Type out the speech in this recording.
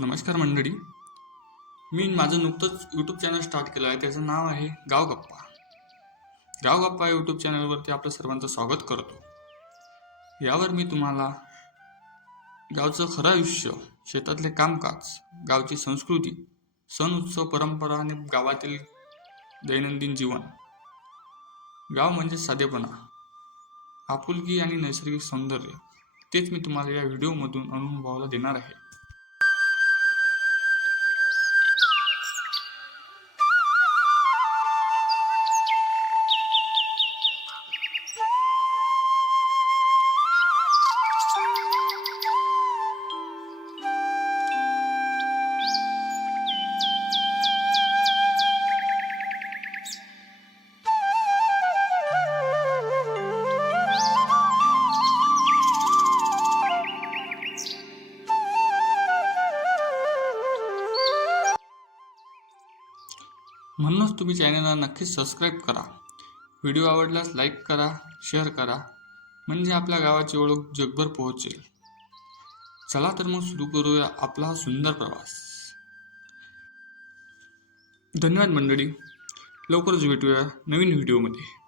नमस्कार मंडळी. मी माझं नुकतंच यूट्यूब चॅनल स्टार्ट केलं आहे. त्याचं नाव आहे गाव गप्पा. गाव गप्पा यूट्यूब चॅनलवरती आपलं सर्वांचं स्वागत करतो. यावर मी तुम्हाला गावचं खरं आयुष्य, शेतातले कामकाज, गावची संस्कृती, सण उत्सव, परंपरा आणि गावातील दैनंदिन जीवन. गाव म्हणजे साधेपणा, आपुलकी आणि नैसर्गिक सौंदर्य, तेच मी तुम्हाला या व्हिडिओमधून अनुभवाला देणार आहे. म्हणूनच तुम्ही चॅनलला नक्कीच सबस्क्राईब करा. व्हिडिओ आवडल्यास लाईक करा, शेअर करा, म्हणजे आपल्या गावाची ओळख जगभर पोहोचेल. चला तर मग सुरू करूया आपला हा सुंदर प्रवास. धन्यवाद मंडळी. लवकरच भेटूया नवीन व्हिडिओमध्ये.